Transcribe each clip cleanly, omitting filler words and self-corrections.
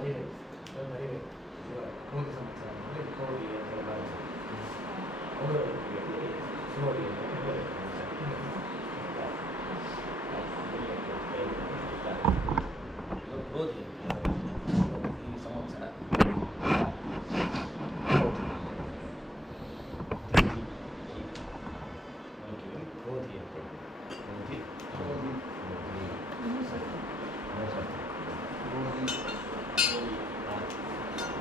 ಮರಿಬೇಕು ಮರಿಬೇಕು ಕೋಟಿ ಸಂವತ್ಸರ ಅಂದರೆ ಕೋಟಿ ಅಂತ ಬರುತ್ತೆ ಅವರು ಕೋಟಿ ಕೋಟಿ ಈ ಸಂವತ್ಸರ ಗೋಧಿ ಅಂತ ಗೋಧಿ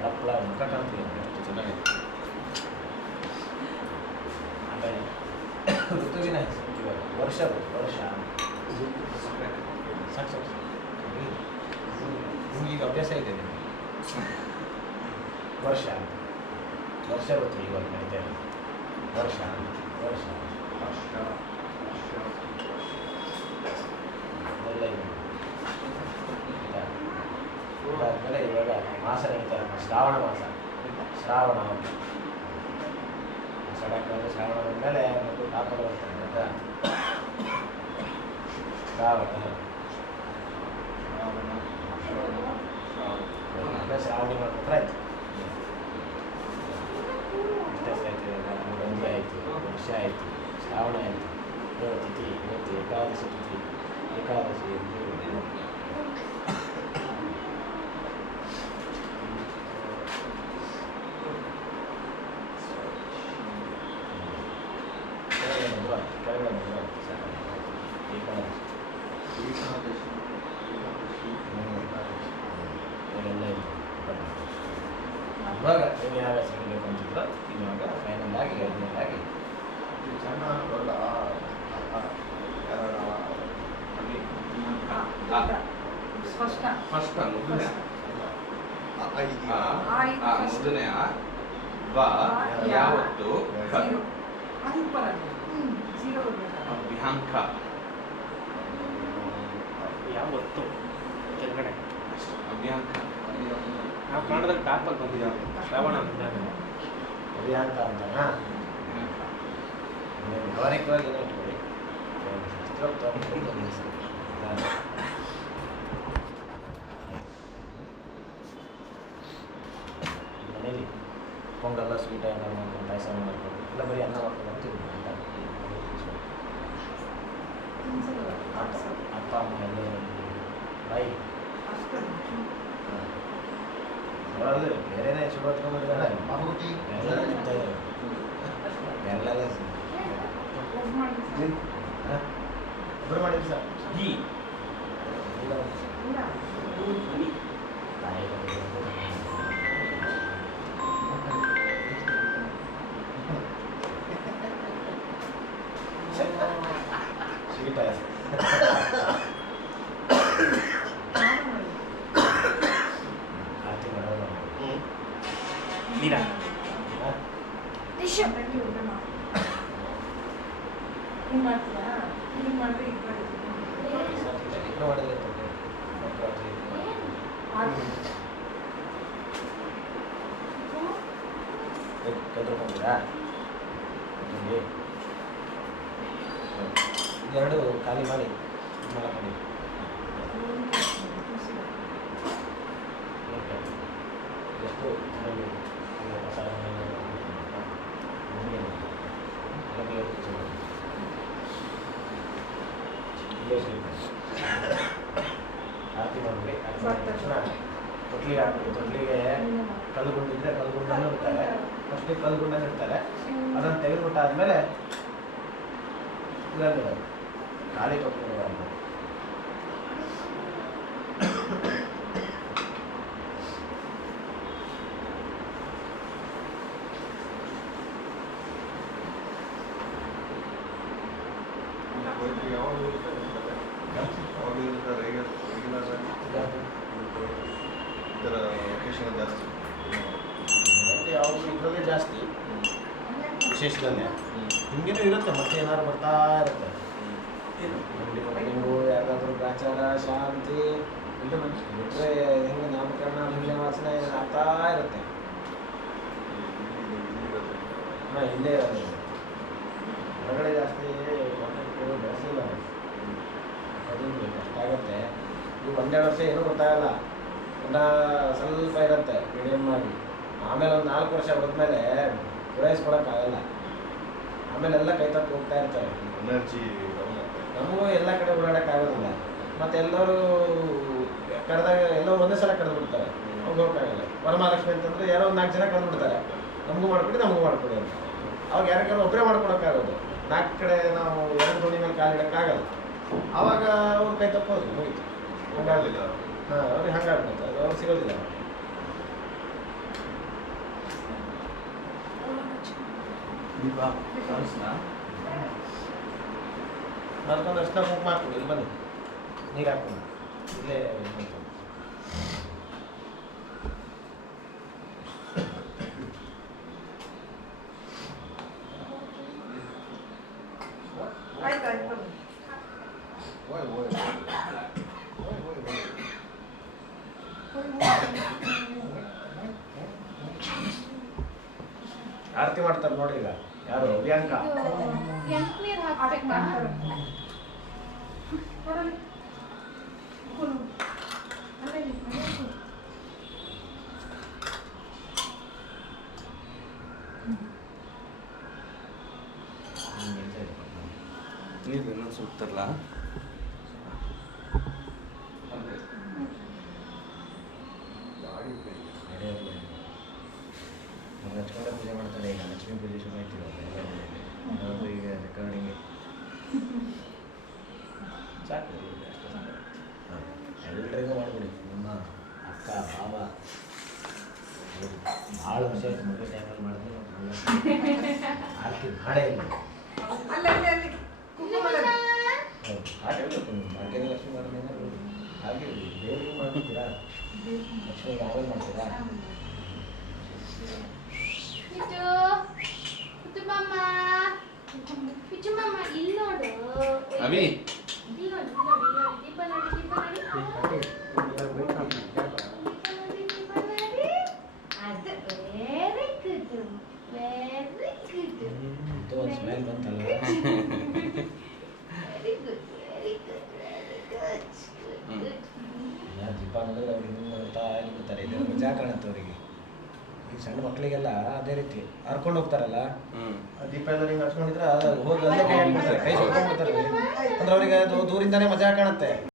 ಹಪ್ಪಳ ಮುಖ ಕಾಣ್ತೀವಿ ಅಷ್ಟು ಚೆನ್ನಾಗಿದೆ. ಆಮೇಲೆ ಋತುವಿನ ಹೆಸರು ಇವಾಗ ವರ್ಷ ಸಾಕು ನಿಮಗೀಗ ಅಭ್ಯಾಸ ಇದೆ ನಿಮಗೆ ವರ್ಷ ಋತು ಇವಾಗ ನಡೀತಾ ಇದೆ ವರ್ಷ ಎಲ್ಲ ಇದೆ ಅದಾದಮೇಲೆ ಇವಾಗ ಮಾಸ ನಡೀತಾ ಶ್ರಾವಣ ಮಾಸ ಶ್ರಾವಣ ಶ್ರಾವಣ ಬಂದಮೇಲೆ ಮತ್ತು ಕಾಪಡ ಬರ್ತಾನೆ ಆಯಿತಾ ಶ್ರಾವಣಿ ಮಾಡ್ಬಿಟ್ರೆ ಆಯ್ತು ಗಂಗೆ ಆಯಿತು ವರ್ಷ ಆಯಿತು ಶ್ರಾವಣ ಆಯಿತು ತಿಥಿ ಇವತ್ತು ಏಕಾದಶಿ ತಿಥಿ ಏಕಾದಶಿ ಇವಾಗ ನೀವು ಯಾವ ಸಿಗಬೇಕು ಅಂತಿದ್ರು ಇವಾಗ ಫೈನಲ್ ಆಗಿ ಎರಡನೇದಾಗಿ ಸಣ್ಣ ಫಸ್ಟ್ ಮೊದಲನೇ ಯಾವತ್ತು ವಿಹಾಂಕ ಯಾವತ್ತು ಕೆಳಗಡೆ ಅಭ್ಯಾಂಕ ನಾವು ಕನ್ನಡದಲ್ಲಿ ಟಾಪಲ್ಲಿ ಬಂದಿದ್ದೀವಿ ಶ್ರವಣ ಅಭಿಯಾಂಕ ಅಂತನಾ ಗೌರವವಾಗಿ ಏನೋ ಇಟ್ಕೊಳ್ಳಿ ಮನೇಲಿ ಪೊಂಗಲ್ಲ ಸ್ವೀಟ್ ಏನಾರು ಮಾಡ್ಕೊಂಡು ಪಾಯಸ ಮಾಡ್ಕೊಂಡು ಇಲ್ಲ ಬರೀ ಅನ್ನ ಮಾಡ್ಕೊಂಡು ಅಪ್ಪ ಅಮ್ಮ ಎಲ್ಲ ಬಾಯಿ ಅವರಲ್ಲಿ ಬೇರೆನೇ ಶುಭ ಹೊತ್ಕೊಂಡ್ಬಿಟ್ಟಿದ್ದಾರೆ ಮಾರುತಿ ಎಲ್ಲ ನಿಂತಿದ್ದಾರೆ ಎಲ್ಲ ಒಬ್ಬರು ಮಾಡಿದ್ರು ಸರ್ ಸ್ವೀಟ್ ಆಯ್ತು ನೀರಾ ಕದ್ರಕೊಂಡಿರಾ ಎರಡು ಖಾಲಿ ಮಾಡಿ ಮಾಡಿ ಎಷ್ಟು ಆರತಿ ಮಾಡಬೇಡಿ ಆರತಿ ಮಾಡಿದ ತಕ್ಷಣ ತೊಟ್ಲಿಗೆ ಹಾಕಿ ತೊಟ್ಲಿಗೆ ಕಲ್ಲುಗುಂಡಿದ್ರೆ ಕಲ್ಲುಗುಂಡನ್ನು ಇಡ್ತಾರೆ ಫಸ್ಟಿಗೆ ಕಲ್ಲುಗುಂಡನ್ನು ಇಡ್ತಾರೆ ಅದನ್ನು ತೆಗೆದುಬಿಟ್ಟಾದ್ಮೇಲೆ ಇದನ್ನು ಖಾಲಿ ತೊಟ್ಲಿ ಯಾವುದು ಇದರಲ್ಲೇ ಜಾಸ್ತಿ ವಿಶೇಷದಲ್ಲೇ ಹಿಂಗೇನೂ ಇರುತ್ತೆ ಮತ್ತೆ ಏನಾದ್ರು ಬರ್ತಾ ಇರುತ್ತೆ ನೀವು ಯಾವ್ದಾದ್ರು ಪ್ರಾಚಾರ ಶಾಂತಿ ಬಿಟ್ಟರೆ ಹಿಂಗೆ ನಾಮಕರಣ ಮುಂಜಾನೆ ವಾಸನೆ ಆಗ್ತಾ ಇರುತ್ತೆ ಹಾಂ ಇಲ್ಲೇ ಇರೋದು ಹೊರಗಡೆ ಜಾಸ್ತಿ ಕಾಂಟ್ಯಾಕ್ಟ್ ಬೆಳೆಸಿಲ್ಲ ಅದು ಕಷ್ಟ ಆಗುತ್ತೆ ಈಗ ಒಂದೆರಡು ವರ್ಷ ಏನೂ ಗೊತ್ತಾಗಲ್ಲ ಇನ್ನ ಸ್ವಲ್ಪ ಇರುತ್ತೆ ಮೀಡಿಯಮ್ ಆಗಿ. ಆಮೇಲೆ ಒಂದು 4 ವರ್ಷ ಹೊಡೆದ್ಮೇಲೆ ಪೂರೈಸ್ಕೊಳಕ್ಕಾಗಲ್ಲ. ಆಮೇಲೆ ಎಲ್ಲ ಕೈ ತಪ್ಪು ಹೋಗ್ತಾ ಇರ್ತಾರೆ. ಎನರ್ಜಿ ನಮಗೂ ಎಲ್ಲ ಕಡೆ ಓಡಾಡೋಕ್ಕಾಗೋದಿಲ್ಲ. ಮತ್ತು ಎಲ್ಲರೂ ಕರೆದಾಗ ಎಲ್ಲರೂ ಒಂದೇ ಸಲ ಕರೆದು ಬಿಡ್ತಾರೆ. ಹೋಗೋಕ್ಕಾಗಲ್ಲ. ವರಮಹಾಲಕ್ಷ್ಮಿ ಅಂತಂದರೆ ಯಾರೋ ಒಂದು 4 ಜನ ಕರೆದು ಬಿಡ್ತಾರೆ. ನಮಗೂ ಮಾಡ್ಕೊಡಿ ನಮಗೂ ಮಾಡ್ಕೊಡಿ ಅಂತ. ಅವಾಗ ಯಾರಿಗಾರು ಒಬ್ಬರೇ ಮಾಡ್ಕೊಡೋಕ್ಕಾಗೋದು. 4 ಕಡೆ ನಾವು 2 ದೋಣಿ ಮೇಲೆ ಕಾಲಿಡೋಕ್ಕಾಗಲ್ಲ. ಆವಾಗ ಅವ್ರು ಕೈ ತಪ್ಪೋದು ಮುಗೀತು. ಹೋಗಲಿಲ್ಲ. ಹಾಂ, ಅವ್ರಿಗೆ ಹಂಗಾಗ್ಬಿಡುತ್ತೆ. ಅದು ಅವ್ರು ಸಿಗೋದಿಲ್ಲ. ದೀಪ ಕಾಣಿಸ್ತಾ? ಮತ್ತೊಂದು ಅಷ್ಟು ಕುಂಕುಮ ಹಾಕ್ಬಿಡಿ. ಇಲ್ಲಿ ಬನ್ನಿ, ನೀರು ಹಾಕ್ಕೊಂಡು ಇಲ್ಲೇ ಇದು ಮಾಡ್ಕೊಂಡು. ಓಯ್ ಓಯ್ ಆರತಿ ಮಾಡ್ತಾರೆ ನೋಡಿ. ಈಗ ಯಾರು? ಪ್ರಿಯಾಂಕಾ. ನೀರು ಹಾಕ್ಬೇಕಾ? ನೀರು ಇನ್ನೊಂದು ಸುತ್ತಲ್ಲ. ಹಚ್ಕೊಂಡೆ ಪೂಜೆ ಮಾಡ್ತಾರೆ. ಈಗ ಲಕ್ಷ್ಮೀ ಪೂಜೆ ಶುರು ಆಯ್ತಿಲ್ಲ ಈಗ ರೆಕಾರ್ಡಿಂಗ್ ಸಾಕು. ಅಷ್ಟು ಸಾಕು. ಹಾಂ, ಎಲ್ರಿಗೂ ಮಾಡ್ಬಿಡಿ. ನಮ್ಮ ಅಕ್ಕ ಬಾಬ ಭಾಳ ವರ್ಷ ಆಯ್ತು ಮದುವೆ ಟೈಮಲ್ಲಿ ಮಾಡಿದ್ರೆ ಆರತಿ ಮಾಡೇ ಇಲ್ಲ. ಹೌದು, ಆಟ ಹೇಳ್ಬೇಕು ನೀವು. ಭಾಗ್ಯದ ಲಕ್ಷ್ಮಿ ಮಾಡೋದ್ರಿಂದ ಹಾಗೆ ದೇವರಿಗೂ ಮಾಡ್ತೀರಾ, ಲಕ್ಷ್ಮಿಗೆ ಆಮೇಲೆ ಮಾಡ್ತೀರಾ? ಅವಿ ಒಂದು ಸ್ಮೈಲ್ ಬಂತಲ್ಲ. ದೀಪ ಅಂದರೆ ಅವ್ರಿಗೆ ಹಿಂಗೆ ನೋಡ್ತಾ ಇರ್ತಾರೆ. ಇದು ಮಜಾ ಕಾಣುತ್ತೆ ಅವರಿಗೆ. ಈ ಸಣ್ಣ ಮಕ್ಕಳಿಗೆಲ್ಲ ಅದೇ ರೀತಿ ಹರ್ಕೊಂಡು ಹೋಗ್ತಾರಲ್ಲ, ದೀಪ ಎಲ್ಲ ಹಿಂಗೆ ಹಚ್ಕೊಂಡಿದ್ರೆ ಹೋಗಿ ಅಲ್ಲೇ ಕೈ ಹಾಕ್ಬಿಡ್ತಾರೆ, ಕೈ ಸುಟ್ಕೊಂಡ್ಬಿಡ್ತಾರೆ. ಅಂದ್ರೆ ಅವರಿಗೆ ಅದು ದೂರಿಂದಾನೇ ಮಜಾ ಕಾಣುತ್ತೆ.